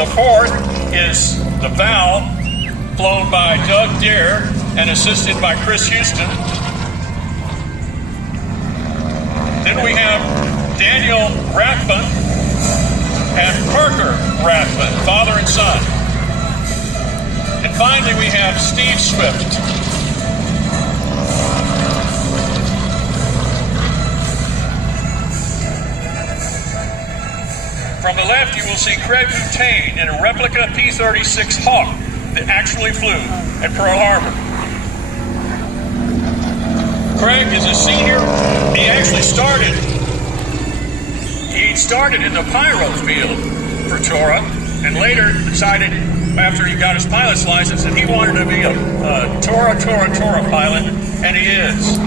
The fourth is the Val, flown by Doug Dare and assisted by Chris Houston. Then we have Daniel Rathbun and Parker Rathbun, father and son. And finally, we have Steve Swift. From the left, you will see Craig Butane in a replica P-36 Hawk that actually flew at Pearl Harbor. Craig is a senior. He actually started in the pyro field for Tora, and later decided, after he got his pilot's license, that he wanted to be a Tora pilot, and he is.